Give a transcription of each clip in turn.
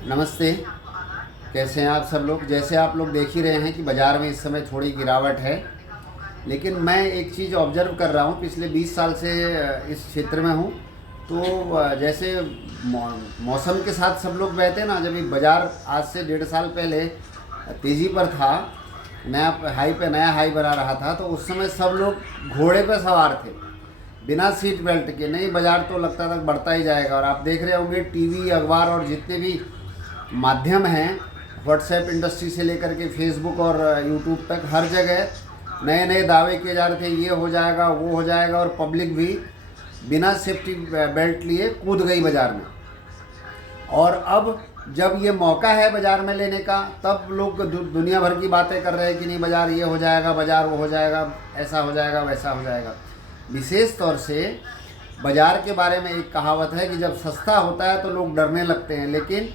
नमस्ते। कैसे हैं आप सब लोग। जैसे आप लोग देख ही रहे हैं कि बाज़ार में इस समय थोड़ी गिरावट है, लेकिन मैं एक चीज़ ऑब्ज़र्व कर रहा हूँ, पिछले 20 साल से इस क्षेत्र में हूँ। तो जैसे मौसम के साथ सब लोग बहते हैं ना। जब ये बाज़ार आज से 1.5 साल पहले तेज़ी पर था, नया हाई बना रहा था, तो उस समय सब लोग घोड़े पे सवार थे, बिना सीट बेल्ट के। नहीं, बाज़ार तो लगता था बढ़ता ही जाएगा। और आप देख रहे होंगे टीवी, अखबार और जितने भी माध्यम हैं, व्हाट्सएप इंडस्ट्री से लेकर के फेसबुक और यूट्यूब तक, हर जगह नए नए दावे किए जा रहे थे, ये हो जाएगा वो हो जाएगा। और पब्लिक भी बिना सेफ्टी बेल्ट लिए कूद गई बाज़ार में। और अब जब ये मौका है बाज़ार में लेने का, तब लोग दुनिया भर की बातें कर रहे हैं कि नहीं, बाज़ार ये हो जाएगा, बाज़ार वो हो जाएगा, ऐसा हो जाएगा, वैसा हो जाएगा। विशेष तौर से बाज़ार के बारे में एक कहावत है कि जब सस्ता होता है तो लोग डरने लगते हैं, लेकिन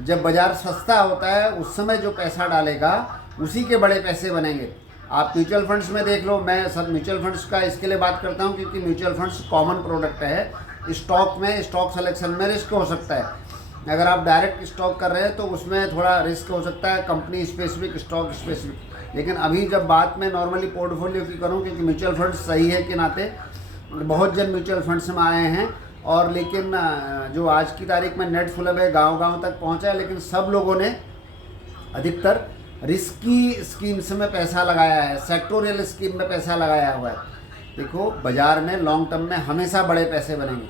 जब बाज़ार सस्ता होता है उस समय जो पैसा डालेगा उसी के बड़े पैसे बनेंगे। आप म्यूचुअल फंड्स में देख लो। मैं सब म्यूचुअल फंड्स का इसके लिए बात करता हूँ क्योंकि म्यूचुअल फंड्स कॉमन प्रोडक्ट है। स्टॉक में, स्टॉक सिलेक्शन में रिस्क हो सकता है। अगर आप डायरेक्ट स्टॉक कर रहे हैं तो उसमें थोड़ा रिस्क हो सकता है, कंपनी स्पेसिफिक, स्टॉक स्पेसिफिक। लेकिन अभी जब बात मैं नॉर्मली पोर्टफोलियो की करूँ, क्योंकि म्यूचुअल फंड्स सही है के नाते बहुत जन म्यूचुअल फंड्स में आए हैं, और लेकिन जो आज की तारीख में नेट फ्लो है, गांव-गांव तक पहुंचा है, लेकिन सब लोगों ने अधिकतर रिस्की स्कीम्स में पैसा लगाया है, सेक्टोरियल स्कीम में पैसा लगाया हुआ है। देखो, बाज़ार में लॉन्ग टर्म में हमेशा बड़े पैसे बनेंगे।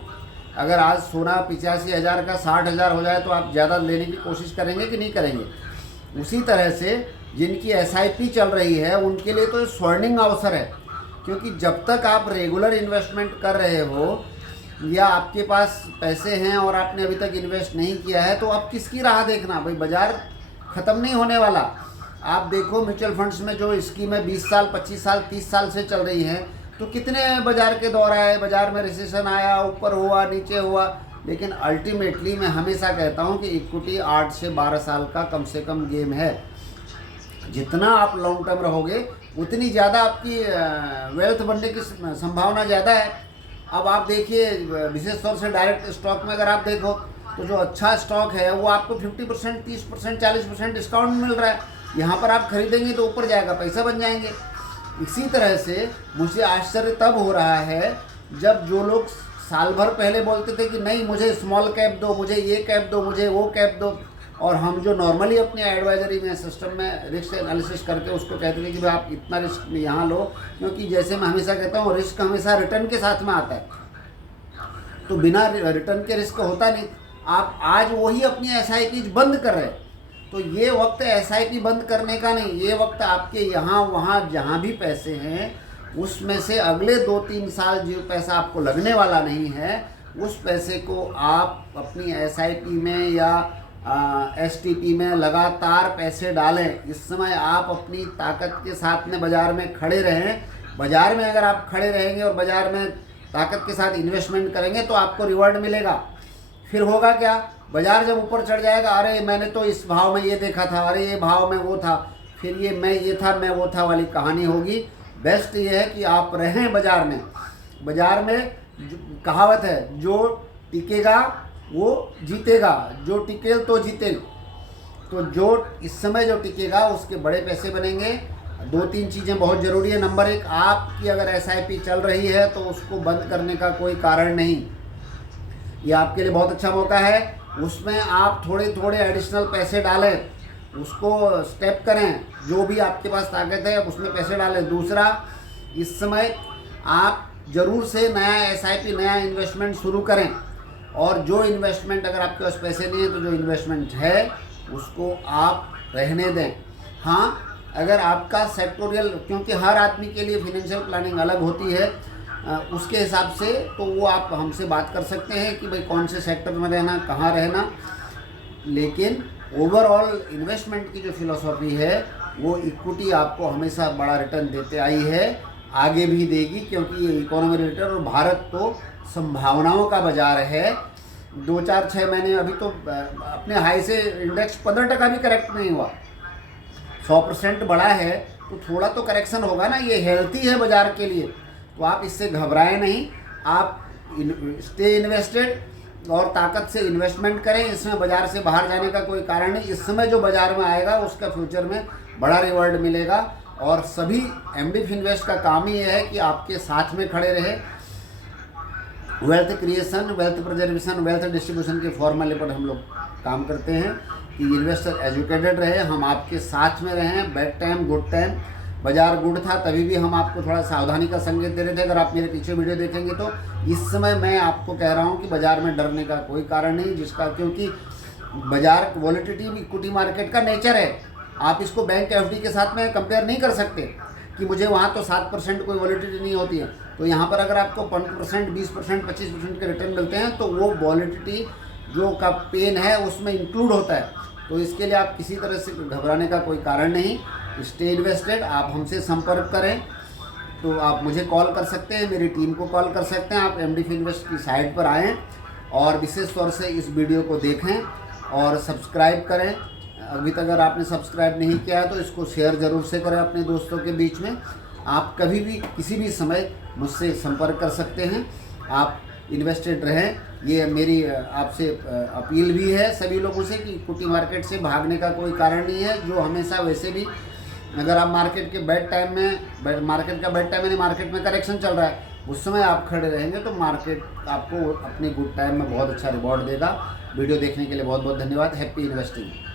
अगर आज सोना 85,000 का 60,000 हो जाए तो आप ज़्यादा लेने की कोशिश करेंगे कि नहीं करेंगे। उसी तरह से जिनकी एसआईपी चल रही है उनके लिए तो स्वर्णिम अवसर है, क्योंकि जब तक आप रेगुलर इन्वेस्टमेंट कर रहे हो या आपके पास पैसे हैं और आपने अभी तक इन्वेस्ट नहीं किया है, तो अब किसकी राह देखना भाई। बाज़ार ख़त्म नहीं होने वाला। आप देखो म्यूचुअल फंड्स में जो स्कीमें 20 साल, 25 साल, 30 साल से चल रही हैं, तो कितने बाज़ार के दौर आए, बाज़ार में रिसेशन आया, ऊपर हुआ, नीचे हुआ, लेकिन अल्टीमेटली मैं हमेशा कहता हूँ कि इक्विटी 8 से 12 साल का कम से कम गेम है। जितना आप लॉन्ग टर्म रहोगे उतनी ज़्यादा आपकी वेल्थ बनने की संभावना ज़्यादा है। अब आप देखिए, विशेष तौर से डायरेक्ट स्टॉक में अगर आप देखो तो जो अच्छा स्टॉक है वो आपको 50%, 30%, 40% डिस्काउंट मिल रहा है। यहाँ पर आप खरीदेंगे तो ऊपर जाएगा, पैसा बन जाएंगे। इसी तरह से मुझे आश्चर्य तब हो रहा है जब जो लोग साल भर पहले बोलते थे कि नहीं, मुझे स्मॉल कैप दो, मुझे ये कैप दो, मुझे वो कैप दो, और हम जो नॉर्मली अपने एडवाइजरी में, सिस्टम में रिस्क एनालिसिस करके उसको कहते थे कि भाई आप इतना रिस्क यहाँ लो, क्योंकि जैसे मैं हमेशा कहता हूँ रिस्क हमेशा रिटर्न के साथ में आता है, तो बिना रिटर्न के रिस्क होता नहीं। आप आज वही अपनी एसआईपी बंद कर रहे हैं, तो ये वक्त एसआईपी बंद करने का नहीं, ये वक्त आपके यहाँ वहाँ जहाँ भी पैसे हैं उसमें से अगले 2-3 साल जो पैसा आपको लगने वाला नहीं है, उस पैसे को आप अपनी एसआईपी में या एसटीपी में लगातार पैसे डालें। इस समय आप अपनी ताकत के साथ में बाज़ार में खड़े रहें। बाज़ार में अगर आप खड़े रहेंगे और बाज़ार में ताकत के साथ इन्वेस्टमेंट करेंगे तो आपको रिवॉर्ड मिलेगा। फिर होगा क्या, बाज़ार जब ऊपर चढ़ जाएगा, अरे मैंने तो इस भाव में ये देखा था, अरे ये भाव में वो था, फिर ये मैं ये था मैं वो था वाली कहानी होगी। बेस्ट ये है कि आप रहें बाज़ार में। बाज़ार में कहावत है, जो टिकेगा वो जीतेगा, जो टिके तो जीते। तो जो इस समय जो टिकेगा उसके बड़े पैसे बनेंगे। 2-3 चीज़ें बहुत ज़रूरी है। नंबर 1, आपकी अगर एसआईपी चल रही है तो उसको बंद करने का कोई कारण नहीं। ये आपके लिए बहुत अच्छा मौका है। उसमें आप थोड़े थोड़े एडिशनल पैसे डालें, उसको स्टेप करें, जो भी आपके पास ताकत है उसमें पैसे डालें। दूसरा, इस समय आप ज़रूर से नया एसआईपी, नया इन्वेस्टमेंट शुरू करें। और जो इन्वेस्टमेंट अगर आपके पास पैसे नहीं है तो जो इन्वेस्टमेंट है उसको आप रहने दें। हाँ, अगर आपका सेक्टोरियल, क्योंकि हर आदमी के लिए फाइनेंशियल प्लानिंग अलग होती है, उसके हिसाब से तो वो आप हमसे बात कर सकते हैं कि भाई कौन से सेक्टर में रहना, कहाँ रहना। लेकिन ओवरऑल इन्वेस्टमेंट की जो फिलॉसफी है वो इक्विटी आपको हमेशा बड़ा रिटर्न देते आई है, आगे भी देगी, क्योंकि ये इकोनॉमी रिटर्न, और भारत तो संभावनाओं का बाज़ार है। 2-4-6 महीने अभी तो अपने हाई से इंडेक्स 15% भी करेक्ट नहीं हुआ, 100% बढ़ा है, तो थोड़ा तो करेक्शन होगा ना। ये हेल्थी है बाज़ार के लिए, तो आप इससे घबराएं नहीं। आप स्टे इन्वेस्टेड, और ताकत से इन्वेस्टमेंट करें। इसमें बाज़ार से बाहर जाने का कोई कारण नहीं। इस समय जो बाज़ार में आएगा उसका फ्यूचर में बड़ा रिवॉर्ड मिलेगा। और सभी एमडी फिनवेस्ट का काम ही है कि आपके साथ में खड़े रहे। Wealth creation, wealth preservation, wealth distribution के फॉर्मूले पर हम लोग काम करते हैं कि इन्वेस्टर एजुकेटेड रहे, हम आपके साथ में रहें। बैड टाइम गुड टाइम, बाजार गुड था तभी भी हम आपको थोड़ा सावधानी का संकेत दे रहे थे। अगर आप मेरे पीछे वीडियो देखेंगे तो इस समय मैं आपको कह रहा हूँ कि बाज़ार में डरने का कोई कारण नहीं, जिसका क्योंकि बाज़ार वॉलेटिलिटी इक्विटी मार्केट का नेचर है। आप इसको बैंक एफडी के साथ में कंपेयर नहीं कर सकते कि मुझे वहाँ तो 7% कोई वॉलेटिलिटी नहीं होती है, तो यहाँ पर अगर आपको 15%, 20%, 25% के रिटर्न मिलते हैं तो वो वॉलेटिलिटी जो का पेन है उसमें इंक्लूड होता है। तो इसके लिए आप किसी तरह से घबराने का कोई कारण नहीं। Stay invested. आप हमसे संपर्क करें तो आप मुझे कॉल कर सकते हैं, मेरी टीम को कॉल कर सकते हैं। आप एमडी फिनवेस्ट की साइट पर आएँ और विशेष तौर से इस वीडियो को देखें और सब्सक्राइब करें। अभी तक अगर आपने सब्सक्राइब नहीं किया है तो इसको शेयर ज़रूर से करें अपने दोस्तों के बीच में। आप कभी भी किसी भी समय मुझसे संपर्क कर सकते हैं। आप इन्वेस्टेड रहें, ये मेरी आपसे अपील भी है सभी लोगों से कि इक्विटी मार्केट से भागने का कोई कारण नहीं है। जो हमेशा वैसे भी अगर आप मार्केट के बैड टाइम में, मार्केट का बैड टाइम यानी मार्केट में करेक्शन चल रहा है, उस समय आप खड़े रहेंगे तो मार्केट आपको अपने गुड टाइम में बहुत अच्छा रिवॉर्ड देगा। वीडियो देखने के लिए बहुत बहुत धन्यवाद। Happy investing.